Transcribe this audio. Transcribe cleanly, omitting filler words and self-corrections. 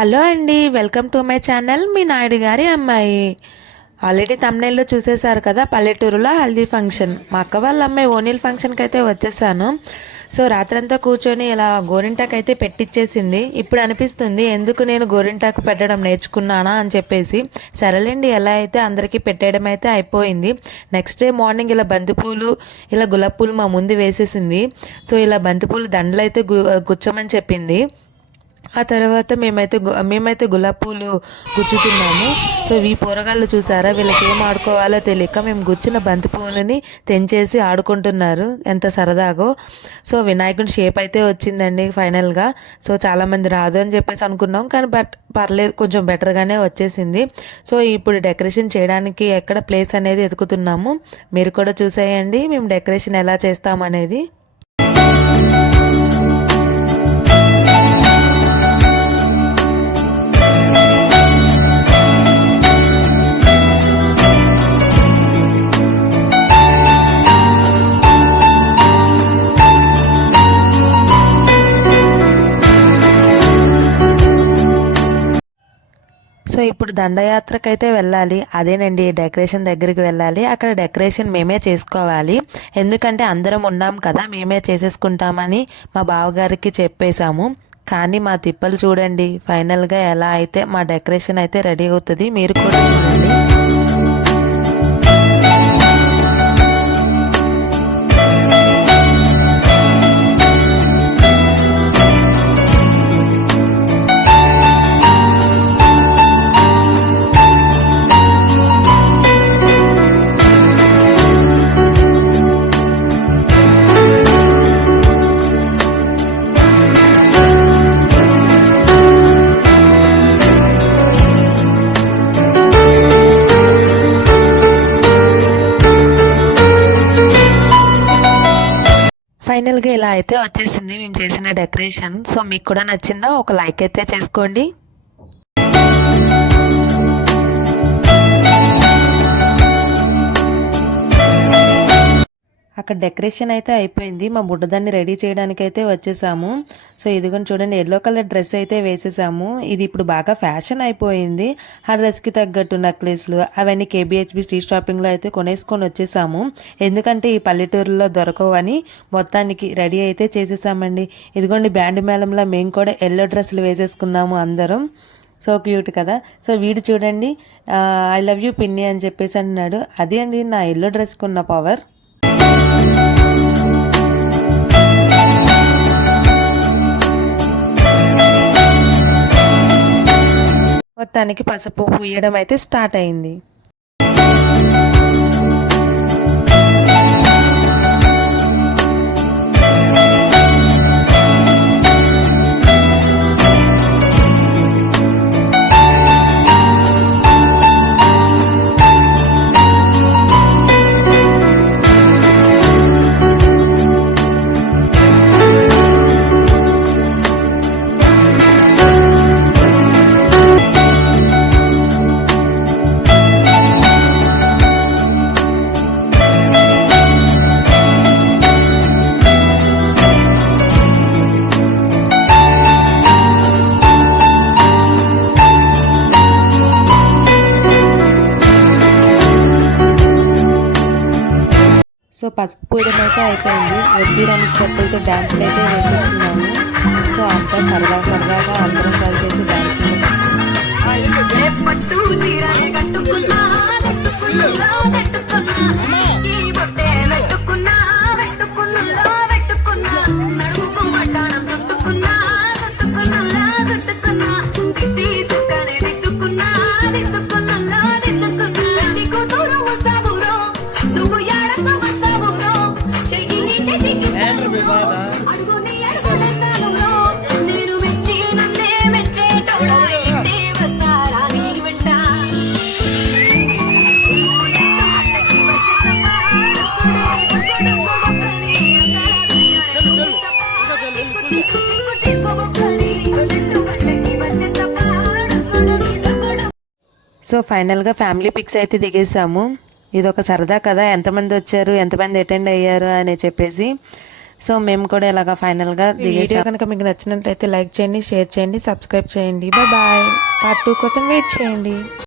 Hello అండి, welcome to my channel మీ నాయుడు గారి అమ్మాయి. ఆల్రెడీ తమ్నైల్లో చూసేశారు కదా, పల్లెటూరులో హల్దీ ఫంక్షన్. మా అక్క వాళ్ళ అమ్మాయి ఓనీల్ ఫంక్షన్కి అయితే వచ్చేసాను. సో రాత్రంతా కూర్చొని ఇలా గోరింటాకు అయితే పెట్టించేసింది. ఇప్పుడు అనిపిస్తుంది ఎందుకు నేను గోరింటాకు పెట్టడం నేర్చుకున్నానా అని చెప్పేసి. సరేలేండి, ఎలా అయితే అందరికీ పెట్టేయడం అయితే అయిపోయింది. నెక్స్ట్ డే మార్నింగ్ ఇలా బంతిపూలు, ఇలా గులాబీ పూలు మా ముందు వేసేసింది. సో ఇలా బంతిపూలు దండలు అయితే గుచ్చమని చెప్పింది. ఆ తర్వాత మేమైతే గులాబీ పూలు గుచ్చుతున్నాము. సో ఈ పోరగాళ్ళు చూసారా, వీళ్ళకి ఏం ఆడుకోవాలో తెలియక మేము గుచ్చిన బంతి పువ్వులని తెంచేసి ఆడుకుంటున్నారు. ఎంత సరదాగో. సో వినాయకుడి షేప్ అయితే వచ్చిందండి ఫైనల్గా. సో చాలామంది రాదు అని చెప్పేసి అనుకున్నాం, కానీ పర్లేదు, కొంచెం బెటర్గానే వచ్చేసింది. సో ఇప్పుడు డెకరేషన్ చేయడానికి ఎక్కడ ప్లేస్ అనేది ఎతుకుతున్నాము. మీరు కూడా చూసేయండి మేము డెకరేషన్ ఎలా చేస్తామనేది. సో ఇప్పుడు దండయాత్రకైతే వెళ్ళాలి. అదేనండి, డెకరేషన్ దగ్గరికి వెళ్ళాలి. అక్కడ డెకరేషన్ మేమే చేసుకోవాలి. ఎందుకంటే అందరం ఉన్నాం కదా, మేమే చేసేసుకుంటామని మా బావగారికి చెప్పేశాము. కానీ మా తిప్పలు చూడండి, ఫైనల్గా ఎలా అయితే మా డెకరేషన్ అయితే రెడీ అవుతుంది. మీరు కూడా చూడండి. ఫైనల్గా ఇలా అయితే వచ్చేసింది మేము చేసిన డెకరేషన్. సో మీకు కూడా నచ్చిందా? ఒక లైక్ అయితే చేసుకోండి. అక్కడ డెకరేషన్ అయితే అయిపోయింది. మా బుడ్డదాన్ని రెడీ చేయడానికి అయితే వచ్చేసాము. సో ఇదిగోని చూడండి, ఎల్లో కలర్ డ్రెస్ అయితే వేసేసాము. ఇది ఇప్పుడు బాగా ఫ్యాషన్ అయిపోయింది. ఆ డ్రెస్కి తగ్గట్టు నెక్లెస్లు అవన్నీ కేబిహెచ్బి స్ట్రీట్ షాపింగ్లో అయితే కొనేసుకొని వచ్చేసాము. ఎందుకంటే ఈ పల్లెటూరులో దొరకవని మొత్తానికి రెడీ అయితే చేసేసామండి. ఇదిగోండి, బ్యాండ్ మేళంలో మేము కూడా ఎల్లో డ్రెస్సులు వేసేసుకున్నాము అందరం. సో క్యూట్ కదా. సో వీడు చూడండి, ఐ లవ్ యూ పిన్ని అని చెప్పేసి అన్నాడు. అది అండి నా ఎల్లో డ్రెస్కి ఉన్న పవర్. మొత్తానికి పసుపు పూయడం అయితే స్టార్ట్ అయింది. సో పసుపు పూయడం అయితే అయిపోయింది. వచ్చి రెండు స్టెప్పులతో డ్యాన్స్లు అయితే వేసేస్తున్నాము. సో అంతా సరదాగా అందరం కలిసి డ్యాన్స్ సో ఫైనల్గా ఫ్యామిలీ పిక్స్ అయితే దిగేసాము. ఇది ఒక సరదా కదా, ఎంతమంది వచ్చారు, ఎంతమంది అటెండ్ అయ్యారు అని చెప్పేసి. సో మేము కూడా ఇలాగ ఫైనల్గా వీడియో కనుక మీకు నచ్చినట్లయితే లైక్ చేయండి, షేర్ చేయండి, సబ్స్క్రైబ్ చేయండి. బాయ్. పార్ట్ 2 కోసం వెయిట్ చేయండి.